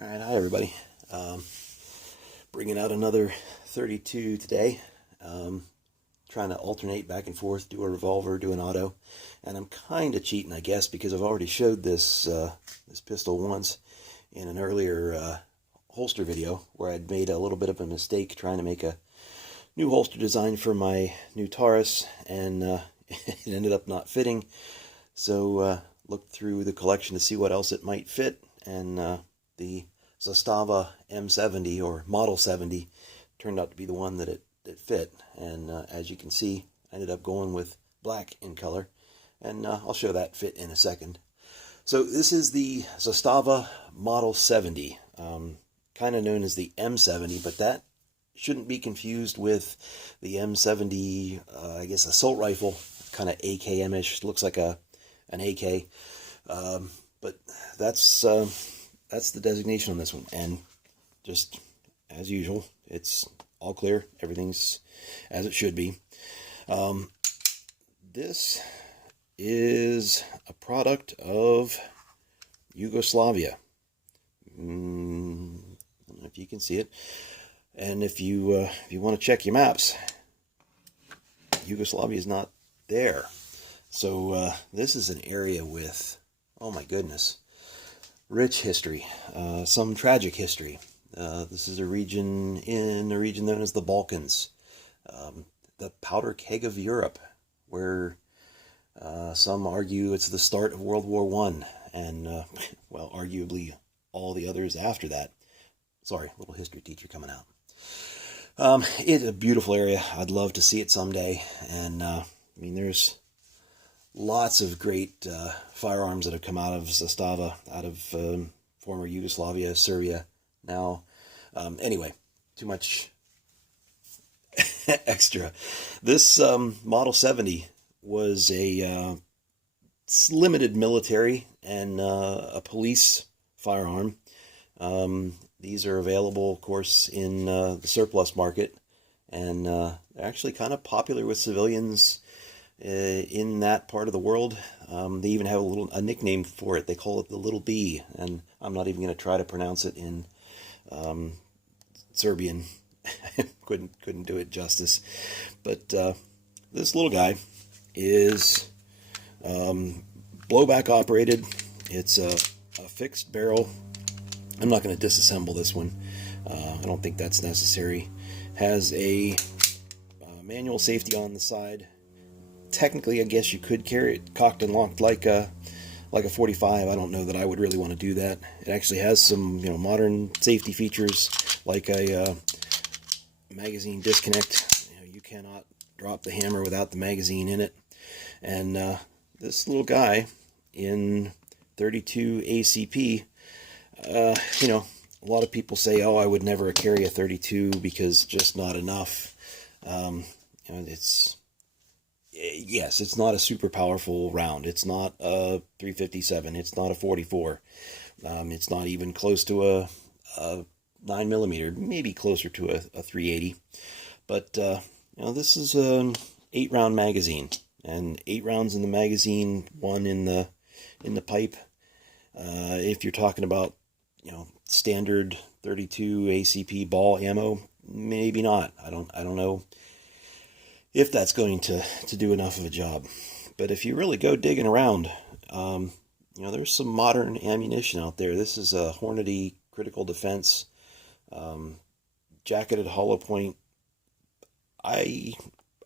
All right, hi everybody. Bringing out another 32 today. Trying to alternate back and forth, do a revolver, do an auto, and I'm kind of cheating, I guess, because I've already showed this pistol once in an earlier holster video where I'd made a little bit of a mistake trying to make a new holster design for my new Taurus, and it ended up not fitting. So looked through the collection to see what else it might fit, and the Zastava M70 or Model 70 turned out to be the one that it fit. And as you can see, I ended up going with black in color, and I'll show that fit in a second. So this is the Zastava Model 70, kind of known as the M70, but that shouldn't be confused with the M70, I guess, assault rifle, kind of AKM-ish, looks like an AK, but that's the designation on this one. And just as usual, it's all clear, everything's as it should be. This is a product of Yugoslavia. I don't know if you can see it. And if you want to check your maps, Yugoslavia is not there. So this is an area with, oh my goodness, rich history, some tragic history. This is a region known as the Balkans, the powder keg of Europe, where some argue it's the start of World War I, and well, arguably all the others after that. Sorry, little history teacher coming out. It's a beautiful area. I'd love to see it someday, and I mean, there's lots of great firearms that have come out of Zastava, out of former Yugoslavia, Serbia. Now, anyway, too much extra. This Model 70 was a limited military and a police firearm. These are available, of course, in the surplus market, and they're actually kind of popular with civilians in that part of the world. They even have a nickname for it. They call it the Little B, and I'm not even going to try to pronounce it in Serbian. couldn't do it justice. But this little guy is blowback operated. It's a fixed barrel. I'm not going to disassemble this one. I don't think that's necessary. Has a manual safety on the side. Technically, I guess you could carry it cocked and locked like a 45. I don't know that I would really want to do that. It actually has some, modern safety features, like a magazine disconnect. You cannot drop the hammer without the magazine in it. And this little guy in 32 ACP, a lot of people say, "Oh, I would never carry a 32 because just not enough." Yes, it's not a super powerful round. It's not a 357. It's not a 44. It's not even close to a 9mm, maybe closer to a 380. But this is an 8-round magazine, and 8 rounds in the magazine, 1 in the pipe. If you're talking about standard 32 ACP ball ammo, maybe not. I don't know if that's going to do enough of a job. But if you really go digging around, there's some modern ammunition out there. This is a Hornady Critical Defense jacketed hollow point. I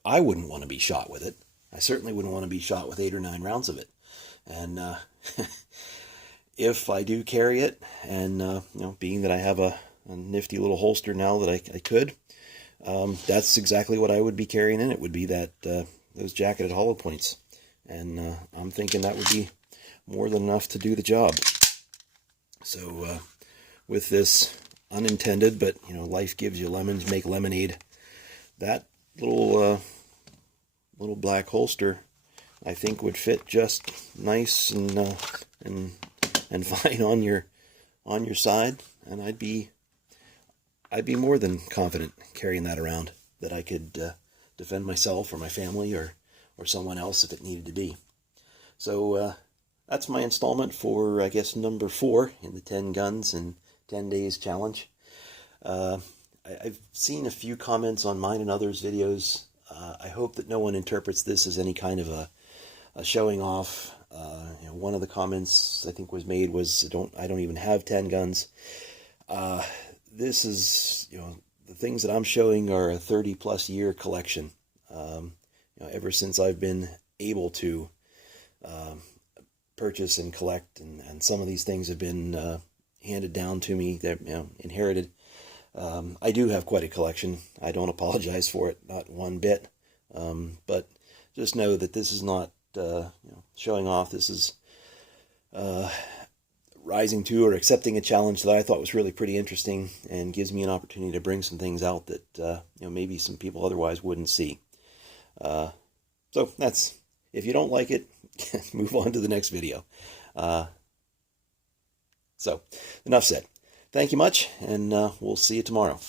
wouldn't want to be shot with it. I certainly wouldn't want to be shot with 8 or 9 rounds of it. And if I do carry it, and being that I have a nifty little holster now that I could, that's exactly what I would be carrying in it, would be that those jacketed hollow points. And I'm thinking that would be more than enough to do the job. So with this unintended, but life gives you lemons, make lemonade, that little black holster, I think, would fit just nice and fine on your side, and I'd be more than confident carrying that around, that I could defend myself or my family or someone else if it needed to be. So that's my installment for, I guess, number 4 in the 10 guns and 10 days challenge. I've seen a few comments on mine and others' videos. I hope that no one interprets this as any kind of a showing off. One of the comments I think was made was, I don't even have 10 guns. This is, the things that I'm showing are a 30+ year collection. Ever since I've been able to purchase and collect, and some of these things have been handed down to me, they're inherited. I do have quite a collection. I don't apologize for it, not one bit. But just know that this is not showing off. This is rising to or accepting a challenge that I thought was really pretty interesting, and gives me an opportunity to bring some things out that maybe some people otherwise wouldn't see. So that's, if you don't like it, move on to the next video. So enough said. Thank you much, and we'll see you tomorrow.